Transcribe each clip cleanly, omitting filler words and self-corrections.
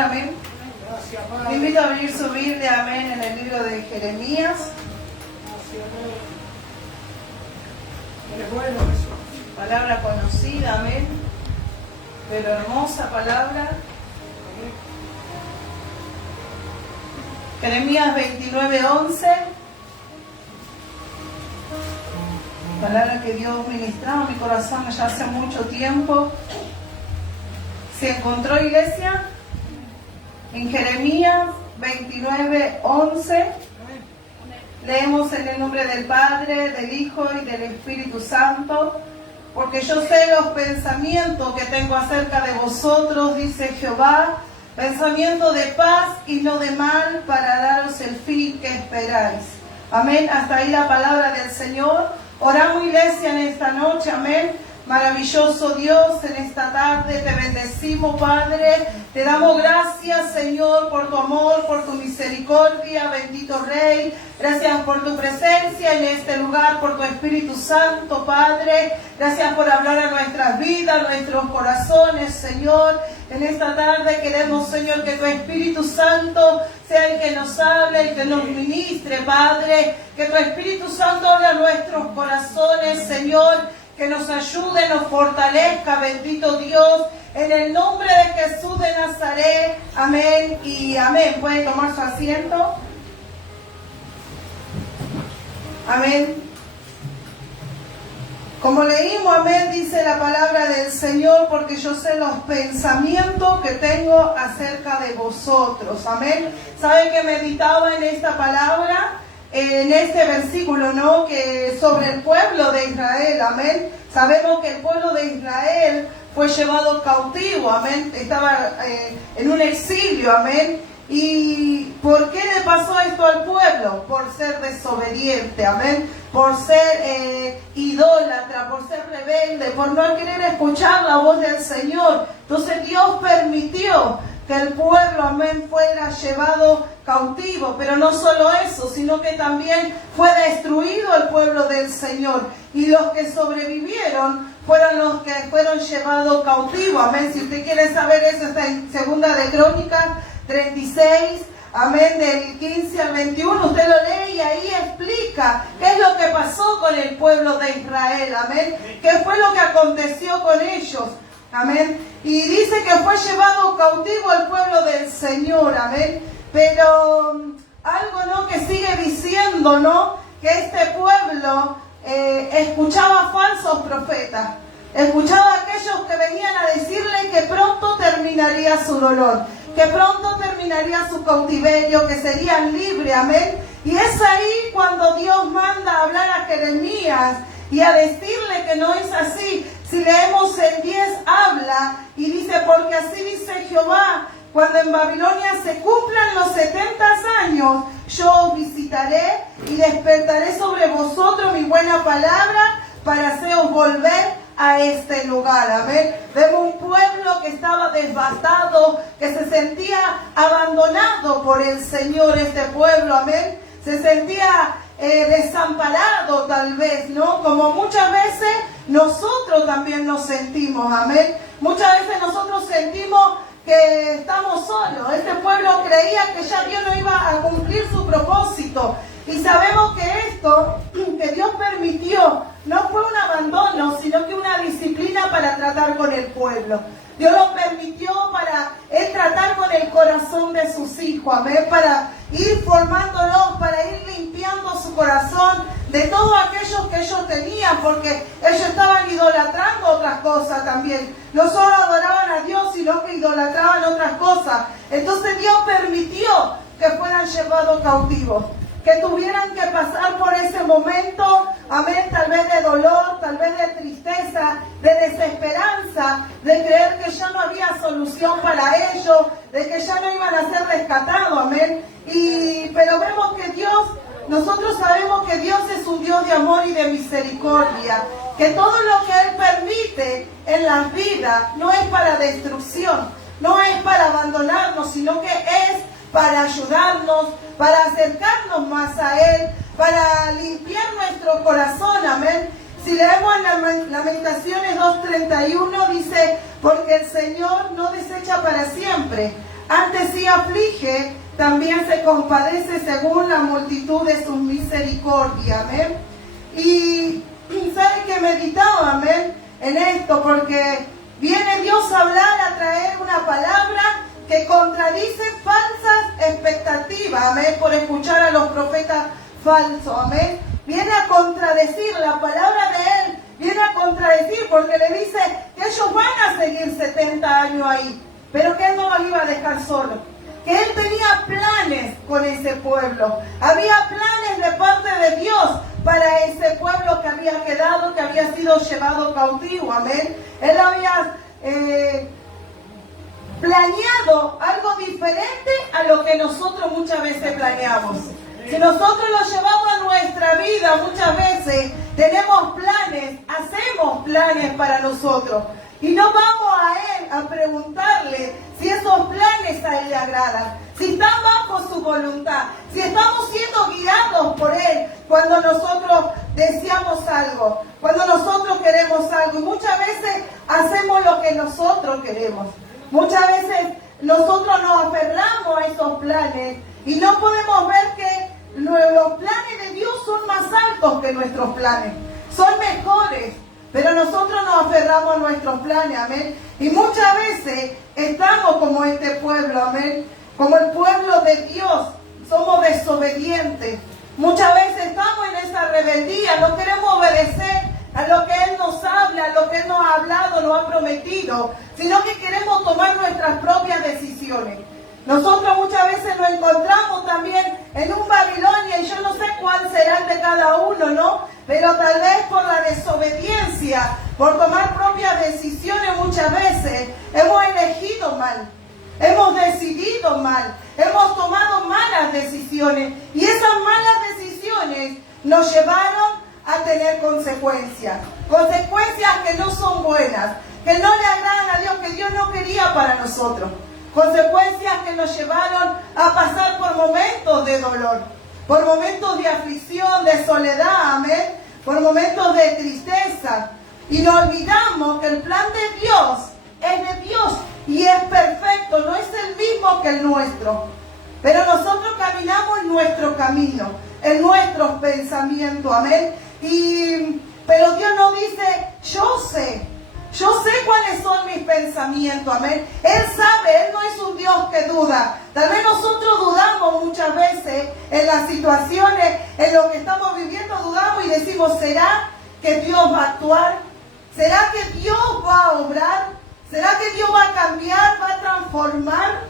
Señor, amén. Te invito a abrir su Biblia, amén, en el libro de Jeremías. Palabra conocida, amén, pero hermosa palabra. Jeremías 29:11. Palabra que Dios ministraba en mi corazón ya hace mucho tiempo. ¿Se encontró, iglesia? En Jeremías 29:11 leemos en el nombre del Padre, del Hijo y del Espíritu Santo. Porque yo sé los pensamientos que tengo acerca de vosotros, dice Jehová, pensamiento de paz y no de mal, para daros el fin que esperáis. Amén. Hasta ahí la palabra del Señor. Oramos, iglesia, en esta noche. Amén. Maravilloso Dios, en esta tarde te bendecimos, Padre. Te damos gracias, Señor, por tu amor, por tu misericordia, bendito Rey. Gracias por tu presencia en este lugar, por tu Espíritu Santo, Padre. Gracias por hablar a nuestras vidas, nuestros corazones, Señor. En esta tarde queremos, Señor, que tu Espíritu Santo sea el que nos hable, el que nos ministre, Padre. Que tu Espíritu Santo hable a nuestros corazones, Señor. Que nos ayude, nos fortalezca, bendito Dios, en el nombre de Jesús de Nazaret. Amén y amén. ¿Pueden tomar su asiento? Amén. Como leímos, amén, dice la palabra del Señor, porque yo sé los pensamientos que tengo acerca de vosotros. Amén. ¿Saben que meditaba en esta palabra? En este versículo, ¿no? Que sobre el pueblo de Israel, amén. Sabemos que el pueblo de Israel fue llevado cautivo, amén. Estaba en un exilio, amén. ¿Y por qué le pasó esto al pueblo? Por ser desobediente, amén. Por ser idólatra, por ser rebelde, por no querer escuchar la voz del Señor. Entonces Dios permitió que el pueblo, amén, fuera llevado cautivo. Pero no solo eso, sino que también fue destruido el pueblo del Señor. Y los que sobrevivieron fueron los que fueron llevados cautivos. Amén. Si usted quiere saber eso, está en Segunda de Crónicas 36, amén, del 15 al 21. Usted lo lee y ahí explica qué es lo que pasó con el pueblo de Israel. Amén. ¿Qué fue lo que aconteció con ellos? Amén. Y dice que fue llevado cautivo el pueblo del Señor. Amén. Pero algo, ¿no?, que sigue diciendo, ¿no?, que este pueblo escuchaba falsos profetas. Escuchaba a aquellos que venían a decirle que pronto terminaría su dolor, que pronto terminaría su cautiverio, que serían libres. Amén. Y es ahí cuando Dios manda a hablar a Jeremías y a decirle que no es así. Si leemos el 10, habla y dice: porque así dice Jehová, cuando en Babilonia se cumplan los 70 años, yo os visitaré y despertaré sobre vosotros mi buena palabra para haceros volver a este lugar. Amén. Vemos un pueblo que estaba devastado, que se sentía abandonado por el Señor, este pueblo. Amén. Se sentía desamparado, tal vez, ¿no? Como muchas veces nosotros también nos sentimos. Amén. Muchas veces nosotros sentimos que estamos solos. Este pueblo creía que ya Dios no iba a cumplir su propósito. Y sabemos que esto que Dios permitió no fue un abandono, sino que una disciplina para tratar con el pueblo. Dios lo permitió para Él tratar con el corazón de sus hijos, amén, para ir formándolos, para ir limpiando su corazón de todos aquellos que ellos tenían, porque ellos estaban idolatrando otras cosas también. No solo adoraban a Dios, sino que idolatraban otras cosas. Entonces Dios permitió que fueran llevados cautivos, que tuvieran que pasar por ese momento, amén, tal vez de dolor, tal vez de tristeza, de desesperanza, de creer que ya no había solución para ellos, de que ya no iban a ser rescatados, amén. Pero vemos que Dios, nosotros sabemos que Dios es un Dios de amor y de misericordia, que todo lo que Él permite en las vidas no es para destrucción, no es para abandonarnos, sino que es para ayudarnos, para acercarnos más a Él, para limpiar nuestro corazón, amén. Si leemos en Lamentaciones 2:31, dice: porque el Señor no desecha para siempre Antes sí aflige, también se compadece según la multitud de sus misericordias. Amén. Y sabe que meditaba, amén, en esto, porque viene Dios a hablar, a traer una palabra que contradice falsas expectativas, amén, por escuchar a los profetas falsos, amén. Viene a contradecir la palabra de Él, viene a contradecir porque le dice que ellos van a seguir 70 años ahí, pero que Él no los iba a dejar solos, que Él tenía planes con ese pueblo, había planes de parte de Dios para ese pueblo que había quedado, que había sido llevado cautivo, amén. Él había planeado algo diferente a lo que nosotros muchas veces planeamos. Si nosotros lo llevamos a nuestra vida, muchas veces tenemos planes, hacemos planes para nosotros. Y no vamos a Él a preguntarle si esos planes a Él le agradan, si están bajo su voluntad, si estamos siendo guiados por Él cuando nosotros deseamos algo, cuando nosotros queremos algo. Y muchas veces hacemos lo que nosotros queremos. Muchas veces nosotros nos aferramos a esos planes y no podemos ver que los planes de Dios son más altos que nuestros planes, son mejores. Pero nosotros nos aferramos a nuestros planes, amén. Y muchas veces estamos como este pueblo, amén. Como el pueblo de Dios, somos desobedientes. Muchas veces estamos en esa rebeldía, no queremos obedecer a lo que Él nos habla, a lo que Él nos ha hablado, nos ha prometido, sino que queremos tomar nuestras propias decisiones. Nosotros muchas veces nos encontramos también en un Babilonia, y yo no sé cuál será el de cada uno, ¿no? Pero tal vez por la desobediencia, por tomar propias decisiones, muchas veces hemos elegido mal, hemos decidido mal, hemos tomado malas decisiones, y esas malas decisiones nos llevaron a tener consecuencias que no son buenas, que no le agradan a Dios, que Dios no quería para nosotros. Consecuencias que nos llevaron a pasar por momentos de dolor, por momentos de aflicción, de soledad, amén, por momentos de tristeza. Y nos olvidamos que el plan de Dios es de Dios y es perfecto, no es el mismo que el nuestro. Pero nosotros caminamos en nuestro camino, en nuestros pensamientos, amén. Pero Dios nos dice, yo sé cuáles son mis pensamientos, amén. Él sabe, Él no es un Dios que duda. Tal vez nosotros dudamos muchas veces en las situaciones, en lo que estamos viviendo, dudamos y decimos, ¿será que Dios va a actuar? ¿Será que Dios va a obrar? ¿Será que Dios va a cambiar, va a transformar?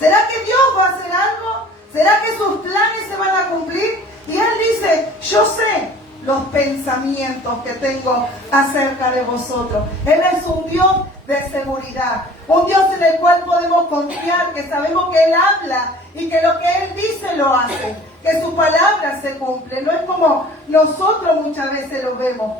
¿Será que Dios va a hacer algo? ¿Será que sus planes se van a cumplir? Y Él dice, yo sé los pensamientos que tengo acerca de vosotros. Él es un Dios de seguridad, un Dios en el cual podemos confiar, que sabemos que Él habla y que lo que Él dice lo hace, que su palabra se cumple. No es como nosotros muchas veces lo vemos.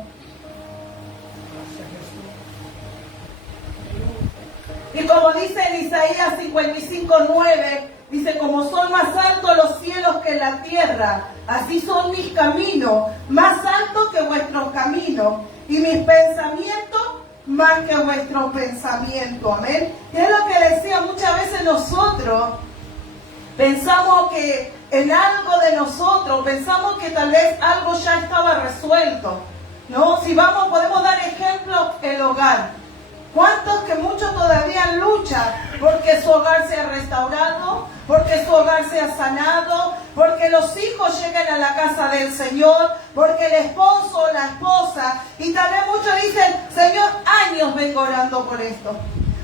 Y como dice en Isaías 55:9, dice, como son más altos los cielos que la tierra, así son mis caminos, más altos que vuestros caminos, y mis pensamientos más que vuestros pensamientos. Amén. Y es lo que decía, muchas veces nosotros pensamos que en algo de nosotros, pensamos que tal vez algo ya estaba resuelto, ¿no? Si vamos, podemos dar ejemplo, el hogar. ¿Cuántos que muchos todavía luchan porque su hogar sea restaurado, porque su hogar sea sanado, porque los hijos lleguen a la casa del Señor, porque el esposo o la esposa, y tal vez muchos dicen, Señor, años vengo orando por esto.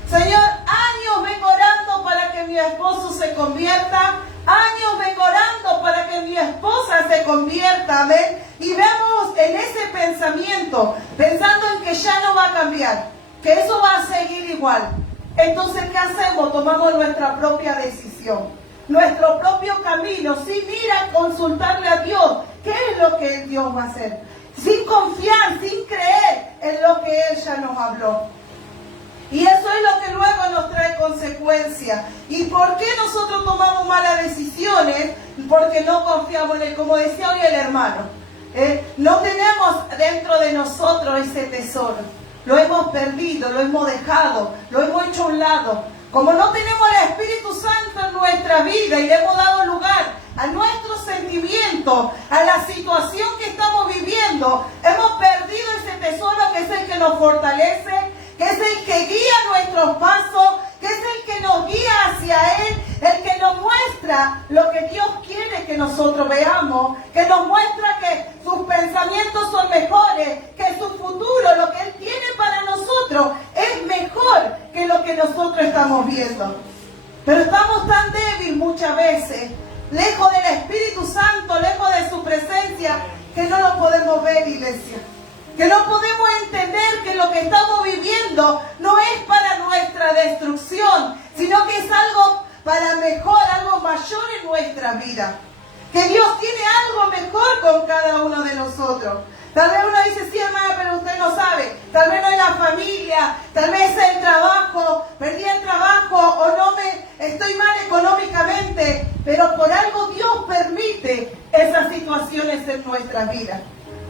Señor, años vengo orando para que mi esposo se convierta, años vengo orando para que mi esposa se convierta, amén. Y vemos en ese pensamiento, pensando en que ya no va a cambiar, que eso va a seguir igual. Entonces, ¿qué hacemos? Tomamos nuestra propia decisión, nuestro propio camino, sin ir a consultarle a Dios qué es lo que Dios va a hacer, sin confiar, sin creer en lo que Él ya nos habló. Y eso es lo que luego nos trae consecuencias. ¿Y por qué nosotros tomamos malas decisiones? Porque no confiamos en Él, como decía hoy el hermano. No tenemos dentro de nosotros ese tesoro. Lo hemos perdido, lo hemos dejado, lo hemos hecho a un lado. Como no tenemos el Espíritu Santo vida y le hemos dado lugar a nuestros sentimientos, a la situación que estamos viviendo, hemos perdido ese tesoro que es el que nos fortalece, que es el que guía nuestros pasos, que es el que nos guía hacia Él, el que nos muestra lo que Dios quiere que nosotros veamos, que nos muestra que sus pensamientos son mejores, que su futuro, lo que Él tiene para nosotros, es mejor que lo que nosotros estamos viendo. Pero estamos tan débiles muchas veces, lejos del Espíritu Santo, lejos de su presencia, que no lo podemos ver, iglesia. Que no podemos entender que lo que estamos viviendo no es para nuestra destrucción, sino que es algo para mejor, algo mayor en nuestra vida. Que Dios tiene algo mejor con cada uno de nosotros. Tal vez uno dice, sí, hermana, pero usted no sabe. Tal vez no es la familia, tal vez es el trabajo, perdí el trabajo o estoy mal económicamente. Pero por algo Dios permite esas situaciones en nuestra vida.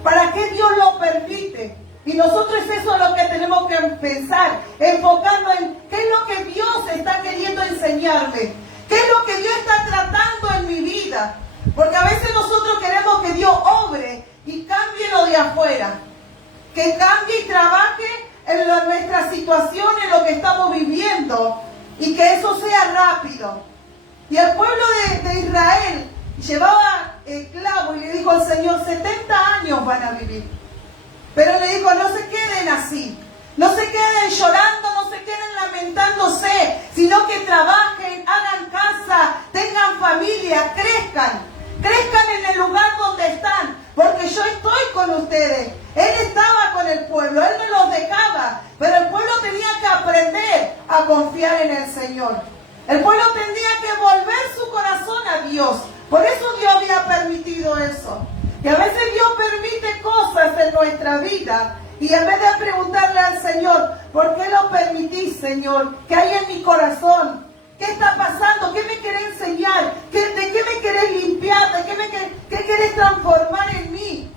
¿Para qué Dios lo permite? Y nosotros eso es lo que tenemos que pensar, enfocarnos en qué es lo que Dios está queriendo enseñarme, qué es lo que Dios está tratando en mi vida. Porque a veces nosotros queremos que Dios obre y cambie lo de afuera, que cambie y trabaje en nuestra situación, en lo que estamos viviendo, y que eso sea rápido. Y el pueblo de Israel llevaba esclavos y le dijo al Señor, 70 años van a vivir. Pero le dijo, no se queden así, no se queden llorando, no se queden lamentándose, sino que trabajen, hagan casa, tengan familia, crezcan en el lugar donde están, porque yo estoy con ustedes. Él estaba con el pueblo, Él no los dejaba, pero el pueblo tenía que aprender a confiar en el Señor. El pueblo tendría que volver su corazón a Dios. Por eso Dios había permitido eso. Y a veces Dios permite cosas en nuestra vida. Y en vez de preguntarle al Señor, ¿por qué lo permitís, Señor? ¿Qué hay en mi corazón? ¿Qué está pasando? ¿Qué me querés enseñar? ¿De qué me querés limpiar? ¿Qué querés transformar en mí?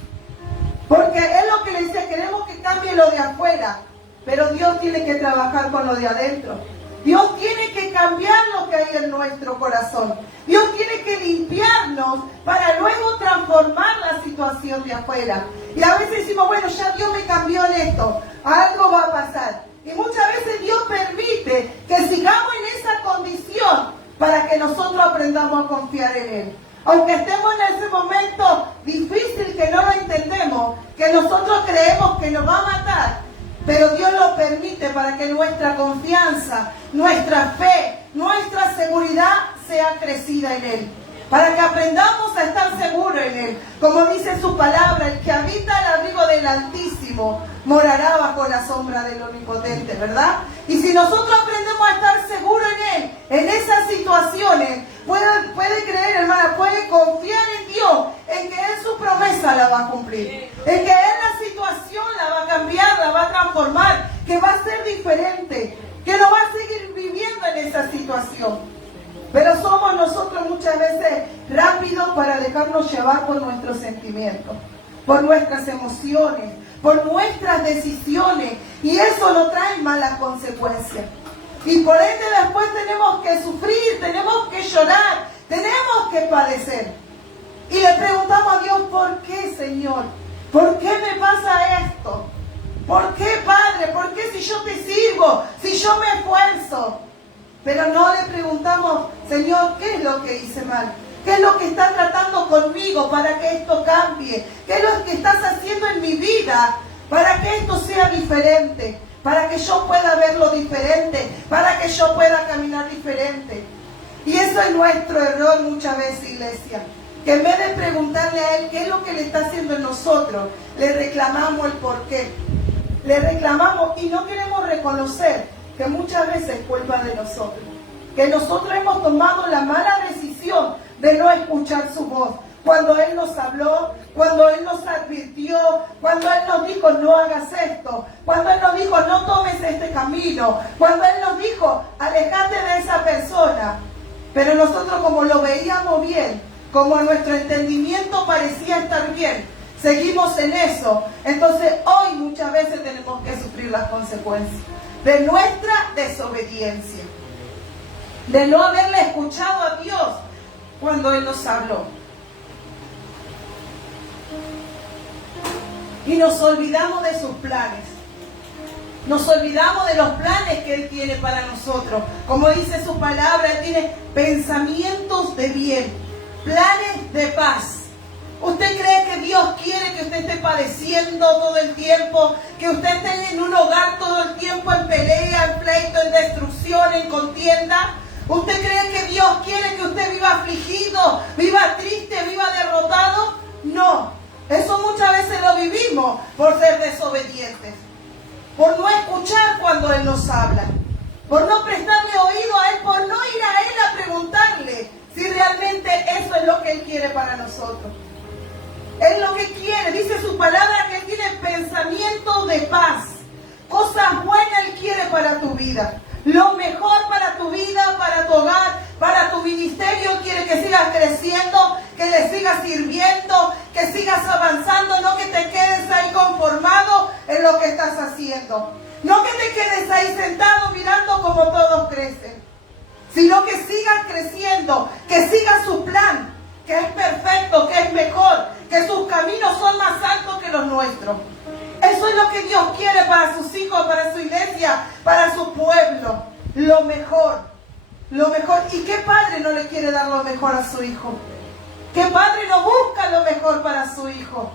Porque es lo que le decía, queremos que cambie lo de afuera. Pero Dios tiene que trabajar con lo de adentro. Dios tiene que cambiar lo que hay en nuestro corazón. Dios tiene que limpiarnos para luego transformar la situación de afuera. Y a veces decimos, bueno, ya Dios me cambió en esto, algo va a pasar. Y muchas veces Dios permite que sigamos en esa condición para que nosotros aprendamos a confiar en Él. Aunque estemos en ese momento difícil que no lo entendemos, que nosotros creemos que nos va a matar, pero Dios lo permite para que nuestra confianza, nuestra fe, nuestra seguridad sea crecida en Él. Para que aprendamos a estar seguros en Él. Como dice su palabra, el que habita el abrigo del Altísimo morará bajo la sombra del Omnipotente, ¿verdad? Y si nosotros aprendemos a estar seguros en Él, en esas situaciones, puede creer, hermana, puede confiar en Dios, en que Él su promesa la va a cumplir, en que Él la situación la va a cambiar, la va a transformar, que va a ser diferente, que no va a seguir viviendo en esa situación. Pero somos nosotros muchas veces rápidos para dejarnos llevar por nuestros sentimientos, por nuestras emociones, por nuestras decisiones, y eso nos trae malas consecuencias. Y por ende después tenemos que sufrir, tenemos que llorar, tenemos que padecer. Y le preguntamos a Dios, ¿por qué, Señor? ¿Por qué me pasa esto? ¿Por qué, Padre? ¿Por qué si yo te sirvo? Si yo me esfuerzo. Pero no le preguntamos, Señor, ¿qué es lo que hice mal? ¿Qué es lo que estás tratando conmigo para que esto cambie? ¿Qué es lo que estás haciendo en mi vida para que esto sea diferente? Para que yo pueda verlo diferente, para que yo pueda caminar diferente. Y eso es nuestro error muchas veces, iglesia. Que en vez de preguntarle a Él qué es lo que le está haciendo en nosotros, le reclamamos el porqué. Le reclamamos y no queremos reconocer que muchas veces es culpa de nosotros, que nosotros hemos tomado la mala decisión de no escuchar su voz, cuando Él nos habló, cuando Él nos advirtió, cuando Él nos dijo no hagas esto, cuando Él nos dijo no tomes este camino, cuando Él nos dijo alejate de esa persona. Pero nosotros, como lo veíamos bien, como nuestro entendimiento parecía estar bien, seguimos en eso. Entonces hoy muchas veces tenemos que sufrir las consecuencias de nuestra desobediencia, de no haberle escuchado a Dios, cuando Él nos habló. Y nos olvidamos de sus planes. Nos olvidamos de los planes que Él tiene para nosotros. Como dice su palabra, Él tiene pensamientos de bien, planes de paz. ¿Usted cree que Dios quiere que usted esté padeciendo todo el tiempo? Que usted esté en un hogar todo el tiempo en pelea, en pleito, en destrucción, en contienda. ¿Usted cree que Dios quiere que usted viva afligido, viva triste, viva derrotado? No. Eso muchas veces lo vivimos por ser desobedientes, por no escuchar cuando Él nos habla, por no prestarle oído a Él, por no ir a Él a preguntarle si realmente eso es lo que Él quiere para nosotros. Él lo que quiere, dice su palabra, que Él tiene pensamientos de paz. Cosas buenas Él quiere para tu vida. Lo mejor para tu vida, para tu hogar, para tu ministerio. Quiere que sigas creciendo, que le sigas sirviendo, que sigas avanzando. No que te quedes ahí conformado en lo que estás haciendo. No que te quedes ahí sentado mirando como todos crecen. Sino que sigas creciendo, que sigas su plan, que es perfecto, que es mejor, que sus caminos son más altos que los nuestros. Eso es lo que Dios quiere para sus hijos, para su iglesia, para su pueblo. Lo mejor, lo mejor. ¿Y qué padre no le quiere dar lo mejor a su hijo? ¿Qué padre no busca lo mejor para su hijo?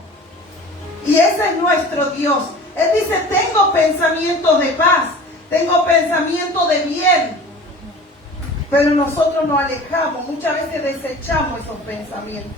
Y ese es nuestro Dios. Él dice, tengo pensamientos de paz, tengo pensamientos de bien. Pero nosotros nos alejamos, muchas veces desechamos esos pensamientos.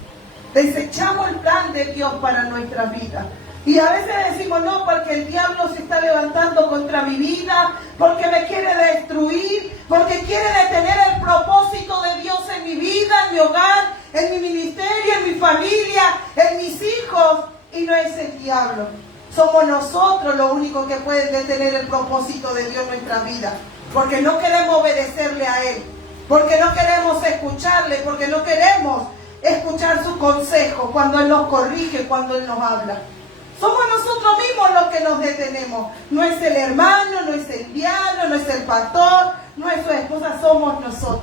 Desechamos el plan de Dios para nuestra vida. Y a veces decimos, no, porque el diablo se está levantando contra mi vida, porque me quiere destruir, porque quiere detener el propósito de Dios en mi vida, en mi hogar, en mi ministerio, en mi familia, en mis hijos. Y no es el diablo. Somos nosotros los únicos que pueden detener el propósito de Dios en nuestra vida. Porque no queremos obedecerle a Él. Porque no queremos escucharle, porque no queremos escuchar su consejo cuando Él nos corrige, cuando Él nos habla. Somos nosotros mismos los que nos detenemos. No es el hermano, no es el diablo, no es el pastor, no es su esposa, somos nosotros.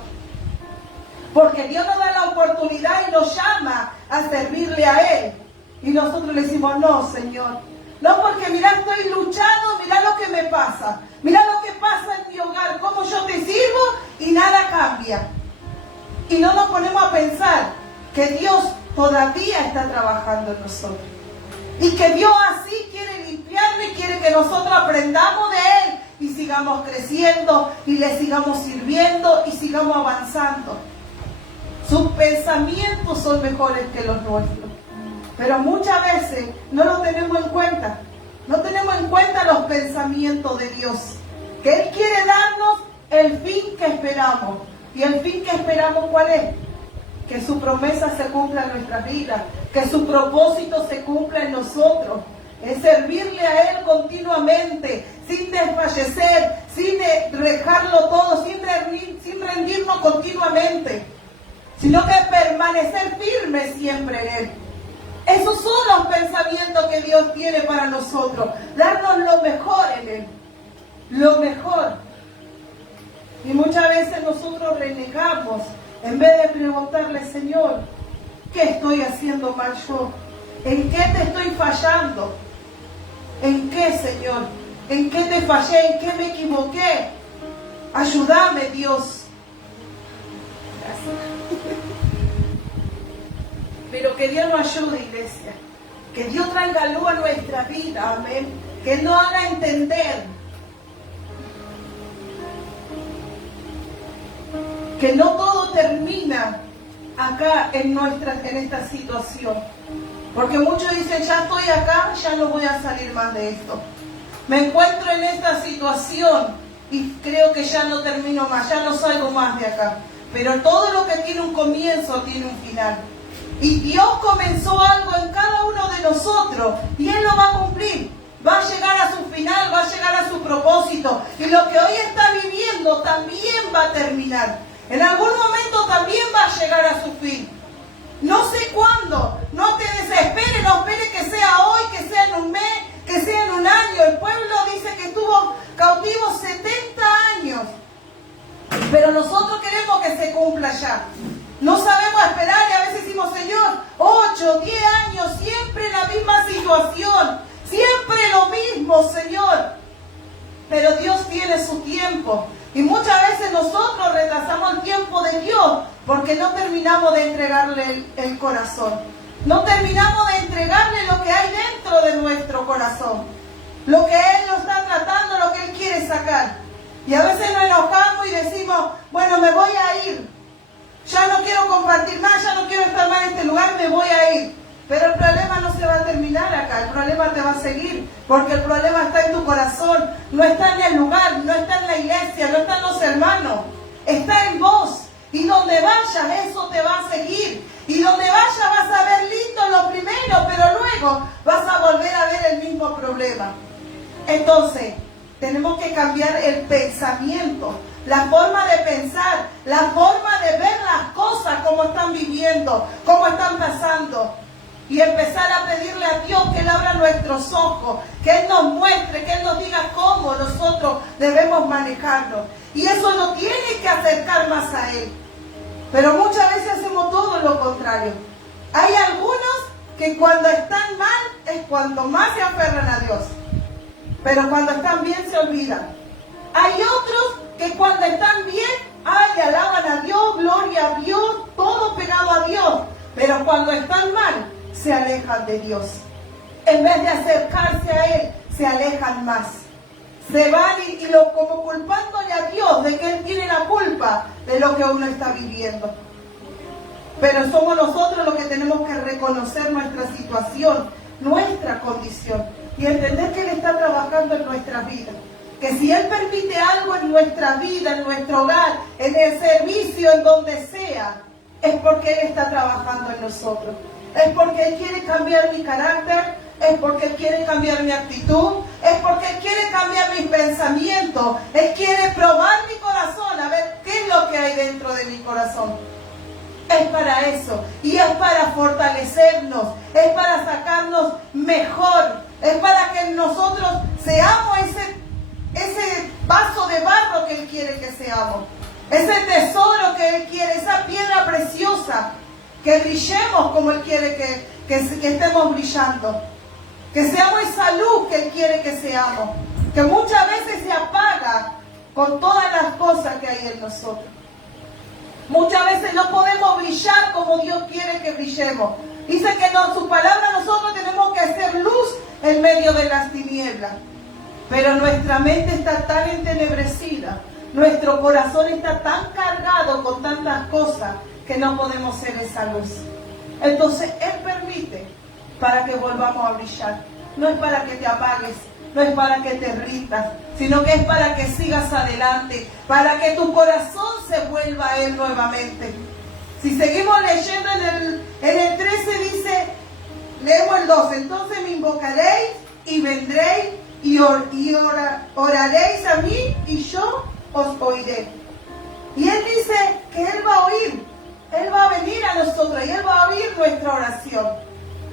Porque Dios nos da la oportunidad y nos llama a servirle a Él. Y nosotros le decimos, no, Señor. No, porque mira, estoy luchando, mira lo que me pasa. Mira lo que pasa en mi hogar, cómo yo te sirvo y nada cambia. Y no nos ponemos a pensar que Dios todavía está trabajando en nosotros. Y que Dios así quiere limpiarnos y quiere que nosotros aprendamos de Él y sigamos creciendo y le sigamos sirviendo y sigamos avanzando. Sus pensamientos son mejores que los nuestros. Pero muchas veces no lo tenemos en cuenta. No tenemos en cuenta los pensamientos de Dios. Que Él quiere darnos el fin que esperamos. ¿Y el fin que esperamos cuál es? Que su promesa se cumpla en nuestras vidas. Que su propósito se cumpla en nosotros. Es servirle a Él continuamente, sin desfallecer, sin dejarlo todo, sin rendirnos continuamente. Sino que permanecer firme siempre en Él. Esos son los pensamientos que Dios tiene para nosotros. Darnos lo mejor en Él. Lo mejor. Y muchas veces nosotros renegamos. En vez de preguntarle, Señor, ¿qué estoy haciendo mal yo? ¿En qué te estoy fallando? ¿En qué, Señor? ¿En qué te fallé? ¿En qué me equivoqué? Ayúdame, Dios. Gracias. Pero que Dios nos ayude, iglesia. Que Dios traiga luz a nuestra vida, amén. Que Él nos haga entender que no todo termina acá en esta situación. Porque muchos dicen, ya estoy acá, ya no voy a salir más de esto. Me encuentro en esta situación y creo que ya no termino más, ya no salgo más de acá. Pero todo lo que tiene un comienzo tiene un final. Y Dios comenzó algo en cada uno de nosotros y Él lo va a cumplir. Va a llegar a su final, va a llegar a su propósito. Y lo que hoy está viviendo también va a terminar. En algún momento también va a llegar a su fin. No sé cuándo. No te desesperes, no esperes que sea hoy, que sea en un mes, que sea en un año. El pueblo dice que estuvo cautivo 70 años. Pero nosotros queremos que se cumpla ya. No sabemos esperar y a veces decimos, Señor, 8, 10 años, siempre la misma situación, siempre lo mismo, Señor. Pero Dios tiene su tiempo. Y muchas veces nosotros retrasamos el tiempo de Dios porque no terminamos de entregarle el corazón. No terminamos de entregarle lo que hay dentro de nuestro corazón. Lo que Él nos está tratando, lo que Él quiere sacar. Y a veces nos enojamos y decimos, bueno, me voy a ir. Ya no quiero compartir más, ya no quiero estar más en este lugar, me voy a ir. Pero el problema no se va a terminar acá, el problema te va a seguir, porque el problema está en tu corazón, no está en el lugar, no está en la iglesia, no está en los hermanos, está en vos. Y donde vayas, eso te va a seguir. Y donde vayas vas a ver lindo lo primero, pero luego vas a volver a ver el mismo problema. Entonces, tenemos que cambiar el pensamiento, la forma de pensar, la forma de ver las cosas, cómo están viviendo, cómo están pasando. Y empezar a pedirle a Dios que Él abra nuestros ojos, que Él nos muestre, que Él nos diga cómo nosotros debemos manejarnos. Y eso nos tiene que acercar más a Él. Pero muchas veces hacemos todo lo contrario. Hay algunos que cuando están mal es cuando más se aferran a Dios. Pero cuando están bien se olvidan. Hay otros que cuando están bien, ay, alaban a Dios, gloria a Dios, todo pegado a Dios. Pero cuando están mal, se alejan de Dios. En vez de acercarse a Él, se alejan más. Se van como culpándole a Dios de que Él tiene la culpa de lo que uno está viviendo. Pero somos nosotros los que tenemos que reconocer nuestra situación, nuestra condición, y entender que Él está trabajando en nuestra vida. Que si Él permite algo en nuestra vida, en nuestro hogar, en el servicio, en donde sea, es porque Él está trabajando en nosotros. Es porque Él quiere cambiar mi carácter, es porque Él quiere cambiar mi actitud, es porque Él quiere cambiar mis pensamientos, Él quiere probar mi corazón, a ver qué es lo que hay dentro de mi corazón. Es para eso, y es para fortalecernos, es para sacarnos mejor, es para que nosotros seamos ese vaso de barro que Él quiere que seamos, ese tesoro que Él quiere, esa piedra preciosa, que brillemos como Él quiere que estemos brillando, que seamos esa luz que Él quiere que seamos, que muchas veces se apaga con todas las cosas que hay en nosotros. Muchas veces no podemos brillar como Dios quiere que brillemos. Dice que en su palabra nosotros tenemos que hacer luz en medio de las tinieblas. Pero nuestra mente está tan entenebrecida, nuestro corazón está tan cargado con tantas cosas que no podemos ser esa luz. Entonces Él permite para que volvamos a brillar. No es para que te apagues, no es para que te rindas, sino que es para que sigas adelante, para que tu corazón se vuelva a Él nuevamente. Si seguimos leyendo en el 13 dice, leemos el 12, entonces me invocaréis y vendréis y oraréis a mí y yo os oiré. Y Él dice que Él va a oír, Él va a venir a nosotros y Él va a oír nuestra oración.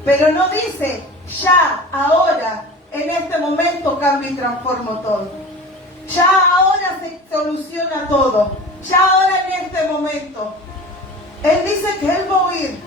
Pero no dice, ya, ahora, en este momento cambio y transformo todo. Ya ahora se soluciona todo. Ya ahora en este momento. Él dice que Él va a oír,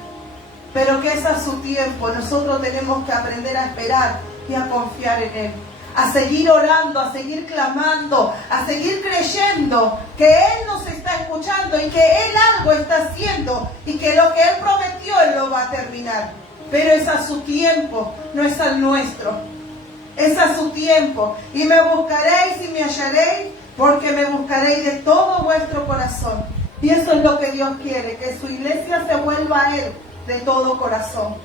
pero que es a su tiempo. Nosotros tenemos que aprender a esperar y a confiar en Él. A seguir orando, a seguir clamando, a seguir creyendo que Él nos está escuchando y que Él algo está haciendo y que lo que Él prometió Él lo va a terminar. Pero es a su tiempo, no es al nuestro. Es a su tiempo. Y me buscaréis y me hallaréis, porque me buscaréis de todo vuestro corazón. Y eso es lo que Dios quiere, que su iglesia se vuelva a Él de todo corazón.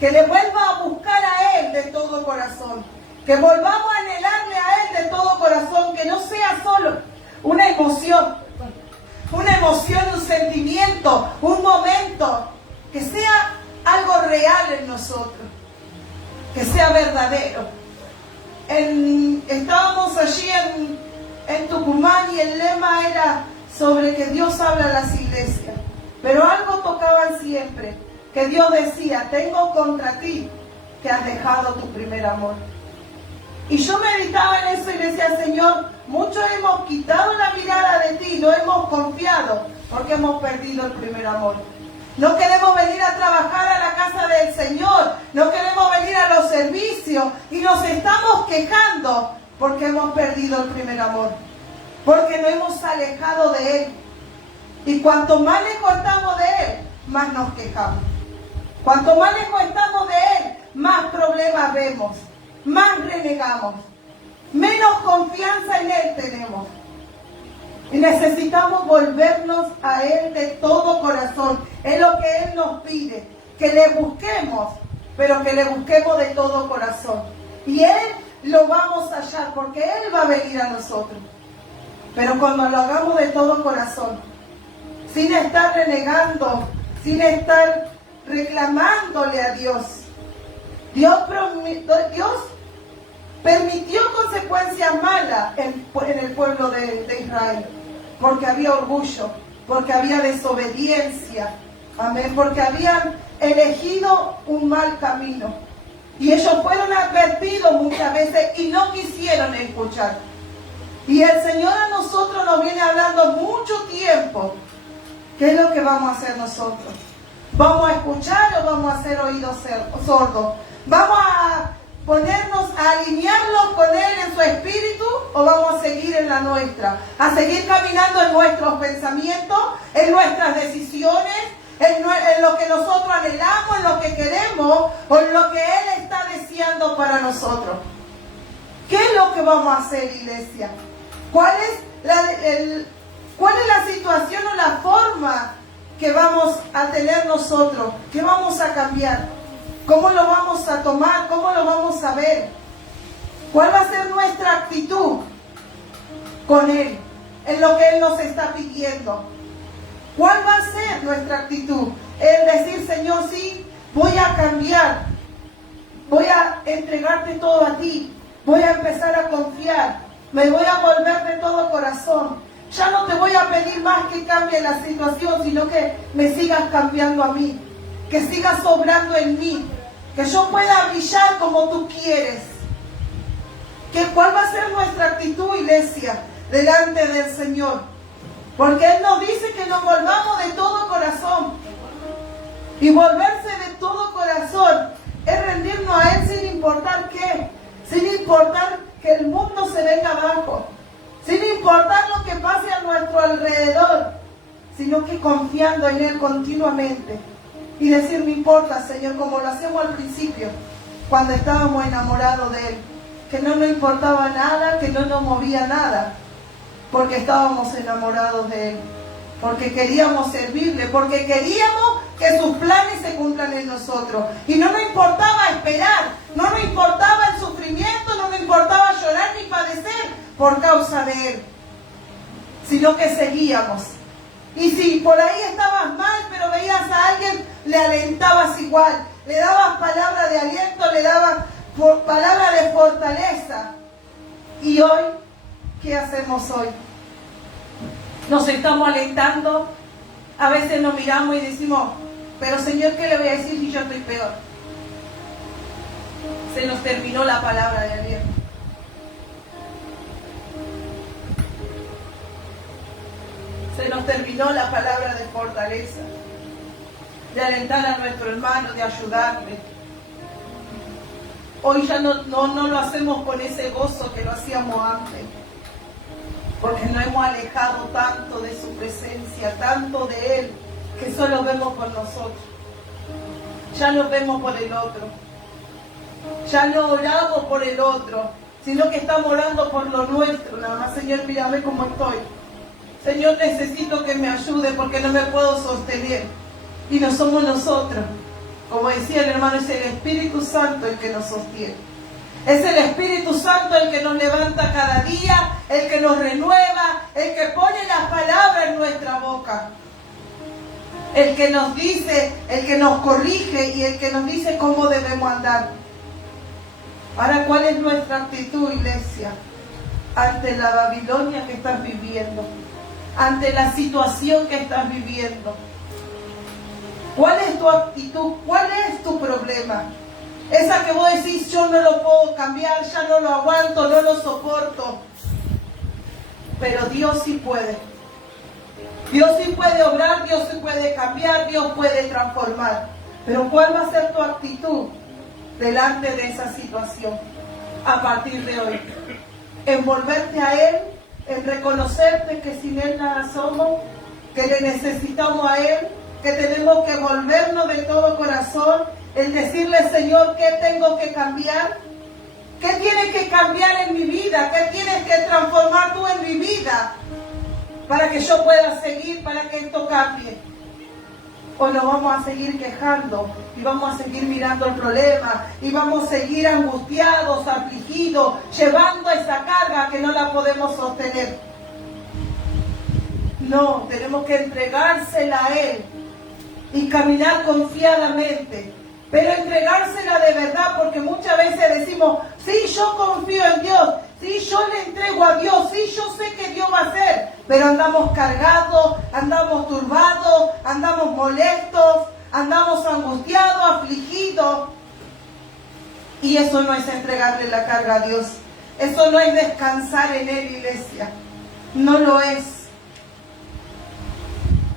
Que le vuelva a buscar a Él de todo corazón. Que volvamos a anhelarle a Él de todo corazón. Que no sea solo una emoción, un sentimiento, un momento. Que sea algo real en nosotros. Que sea verdadero. Estábamos allí en Tucumán y el lema era sobre que Dios habla a las iglesias. Pero algo tocaban siempre, que Dios decía, tengo contra ti que has dejado tu primer amor. Y yo meditaba en eso y decía, Señor, muchos hemos quitado la mirada de ti, no hemos confiado porque hemos perdido el primer amor. No queremos venir a trabajar a la casa del Señor. No queremos venir a los servicios. Y nos estamos quejando porque hemos perdido el primer amor. Porque nos hemos alejado de Él. Y cuanto más lejos estamos de Él, más nos quejamos. Cuanto más lejos estamos de Él, más problemas vemos. Más renegamos. Menos confianza en Él tenemos. Y necesitamos volvernos a Él de todo corazón. Es lo que Él nos pide. Que le busquemos, pero que le busquemos de todo corazón. Y Él lo vamos a hallar, porque Él va a venir a nosotros. Pero cuando lo hagamos de todo corazón, sin estar renegando, sin estar reclamándole a Dios. Dios permitió consecuencias malas en el pueblo de Israel. Porque había orgullo, porque había desobediencia, amén, porque habían elegido un mal camino. Y ellos fueron advertidos muchas veces y no quisieron escuchar. Y el Señor a nosotros nos viene hablando mucho tiempo. ¿Qué es lo que vamos a hacer nosotros? ¿Vamos a escuchar o vamos a hacer oídos sordos? ¿Vamos a ponernos a alinearlos con Él en su espíritu o vamos a seguir en la nuestra? A seguir caminando en nuestros pensamientos, en nuestras decisiones, en lo que nosotros anhelamos, en lo que queremos o en lo que Él está deseando para nosotros. ¿Qué es lo que vamos a hacer, iglesia? ¿Cuál es la situación o la forma que vamos a tener nosotros? ¿Qué vamos a cambiar? ¿Cómo lo vamos a tomar? ¿Cómo lo vamos a ver? ¿Cuál va a ser nuestra actitud con Él? En lo que Él nos está pidiendo. ¿Cuál va a ser nuestra actitud? El decir, Señor, sí, voy a cambiar. Voy a entregarte todo a ti. Voy a empezar a confiar. Me voy a volver de todo corazón. Ya no te voy a pedir más que cambie la situación, sino que me sigas cambiando a mí. Que sigas obrando en mí. Que yo pueda brillar como tú quieres. ¿Cuál va a ser nuestra actitud, iglesia, delante del Señor? Porque Él nos dice que nos volvamos de todo corazón. Y volverse de todo corazón es rendirnos a Él sin importar qué. Sin importar que el mundo se venga abajo. Sin importar lo que pase a nuestro alrededor. Sino que confiando en Él continuamente. Y decir, no importa, Señor, como lo hacemos al principio, cuando estábamos enamorados de Él. Que no nos importaba nada, que no nos movía nada. Porque estábamos enamorados de Él. Porque queríamos servirle. Porque queríamos que sus planes se cumplan en nosotros. Y no nos importaba esperar. No nos importaba el sufrimiento. No nos importaba llorar ni padecer por causa de Él. Sino que seguíamos. Y si por ahí estabas mal, pero veías a alguien, le alentabas igual. Le dabas palabra de aliento, le dabas palabra de fortaleza. Y hoy, ¿qué hacemos hoy? Nos estamos alentando. A veces nos miramos y decimos, pero Señor, ¿qué le voy a decir si yo estoy peor? Se nos terminó la palabra de aliento. Se nos terminó la palabra de fortaleza, de alentar a nuestro hermano, de ayudarle. Hoy ya no lo hacemos con ese gozo que lo hacíamos antes, porque nos hemos alejado tanto de su presencia, tanto de Él, que solo vemos por nosotros. Ya no vemos por el otro. Ya no oramos por el otro, sino que estamos orando por lo nuestro. Nada más, Señor, mírame cómo estoy. Señor, necesito que me ayude porque no me puedo sostener. Y no somos nosotros. Como decía el hermano, es el Espíritu Santo el que nos sostiene. Es el Espíritu Santo el que nos levanta cada día, el que nos renueva, el que pone las palabras en nuestra boca. El que nos dice, el que nos corrige y el que nos dice cómo debemos andar. Ahora, ¿cuál es nuestra actitud, iglesia? Ante la Babilonia que estás viviendo. Ante la situación que estás viviendo. ¿Cuál es tu actitud? ¿Cuál es tu problema? Esa que vos decís, yo no lo puedo cambiar, ya no lo aguanto, no lo soporto. Pero Dios sí puede. Dios sí puede obrar, Dios sí puede cambiar, Dios puede transformar. Pero ¿cuál va a ser tu actitud delante de esa situación a partir de hoy? En volverte a Él, en reconocerte que sin Él nada somos, que le necesitamos a Él, que tenemos que volvernos de todo corazón, en decirle, Señor, ¿qué tengo que cambiar? ¿Qué tienes que cambiar en mi vida? ¿Qué tienes que transformar tú en mi vida? Para que yo pueda seguir, para que esto cambie. O nos vamos a seguir quejando y vamos a seguir mirando el problema y vamos a seguir angustiados, afligidos, llevando esa carga que no la podemos sostener. No, tenemos que entregársela a Él y caminar confiadamente. Pero entregársela de verdad, porque muchas veces decimos, sí, yo confío en Dios, sí, yo le entrego a Dios, sí, yo sé que Dios va a hacer, pero andamos cargados, andamos turbados, andamos molestos, andamos angustiados, afligidos. Y eso no es entregarle la carga a Dios, eso no es descansar en Él, iglesia, no lo es.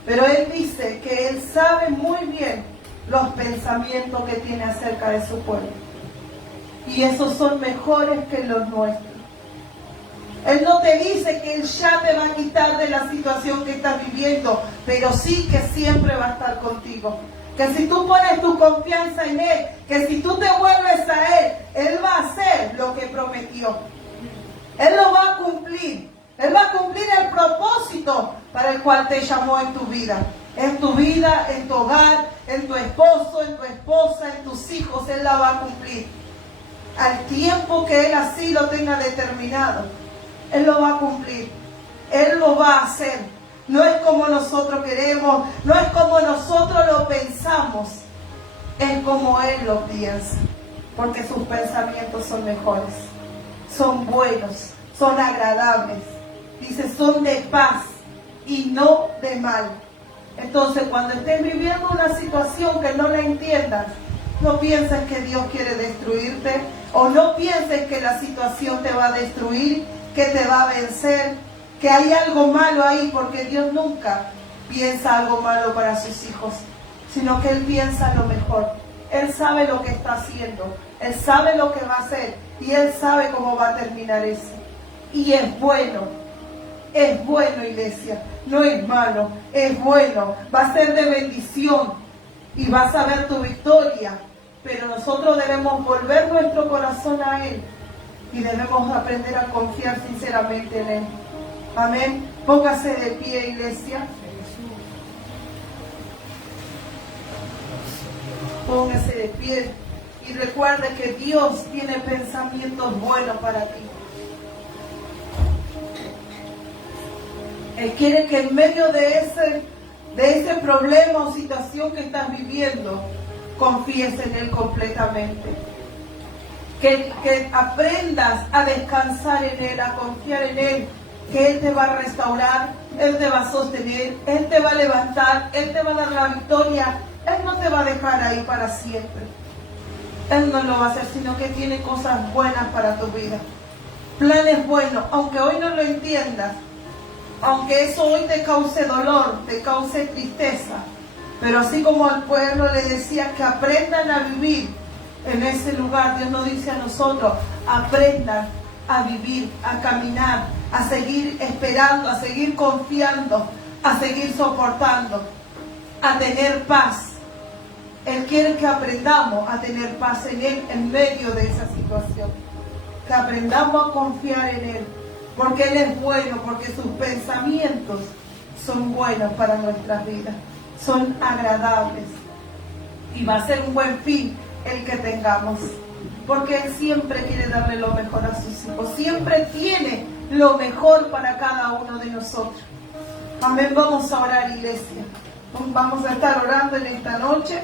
Pero Él dice que Él sabe muy bien los pensamientos que tiene acerca de su pueblo. Y esos son mejores que los nuestros. Él no te dice que Él ya te va a quitar de la situación que estás viviendo, pero sí que siempre va a estar contigo. Que si tú pones tu confianza en Él, que si tú te vuelves a Él, Él va a hacer lo que prometió. Él lo va a cumplir. Él va a cumplir el propósito para el cual te llamó en tu vida. En tu vida, en tu hogar, en tu esposo, en tu esposa, en tus hijos, Él la va a cumplir. Al tiempo que Él así lo tenga determinado, Él lo va a cumplir. Él lo va a hacer. No es como nosotros queremos, no es como nosotros lo pensamos. Es como Él lo piensa. Porque sus pensamientos son mejores, son buenos, son agradables. Dice, son de paz y no de mal. Entonces, cuando estés viviendo una situación que no la entiendas, no pienses que Dios quiere destruirte, o no pienses que la situación te va a destruir, que te va a vencer, que hay algo malo ahí, porque Dios nunca piensa algo malo para sus hijos, sino que Él piensa lo mejor. Él sabe lo que está haciendo, Él sabe lo que va a hacer, y Él sabe cómo va a terminar eso. Y es bueno, iglesia. No es malo, es bueno, va a ser de bendición y vas a ver tu victoria, pero nosotros debemos volver nuestro corazón a Él y debemos aprender a confiar sinceramente en Él. Amén. Póngase de pie, iglesia. Póngase de pie y recuerde que Dios tiene pensamientos buenos para ti. Él quiere que en medio de ese problema o situación que estás viviendo, confíes en Él completamente. Que aprendas a descansar en Él, a confiar en Él, que Él te va a restaurar, Él te va a sostener, Él te va a levantar, Él te va a dar la victoria. Él no te va a dejar ahí para siempre. Él no lo va a hacer, sino que tiene cosas buenas para tu vida. Planes buenos, aunque hoy no lo entiendas. Aunque eso hoy te cause dolor, te cause tristeza, pero así como al pueblo le decía que aprendan a vivir en ese lugar, Dios nos dice a nosotros, aprendan a vivir, a caminar, a seguir esperando, a seguir confiando, a seguir soportando, a tener paz. Él quiere que aprendamos a tener paz en Él en medio de esa situación, que aprendamos a confiar en Él. Porque Él es bueno, porque sus pensamientos son buenos para nuestras vidas, son agradables. Y va a ser un buen fin el que tengamos, porque Él siempre quiere darle lo mejor a sus hijos, siempre tiene lo mejor para cada uno de nosotros. Amén. Vamos a orar, iglesia. Vamos a estar orando en esta noche.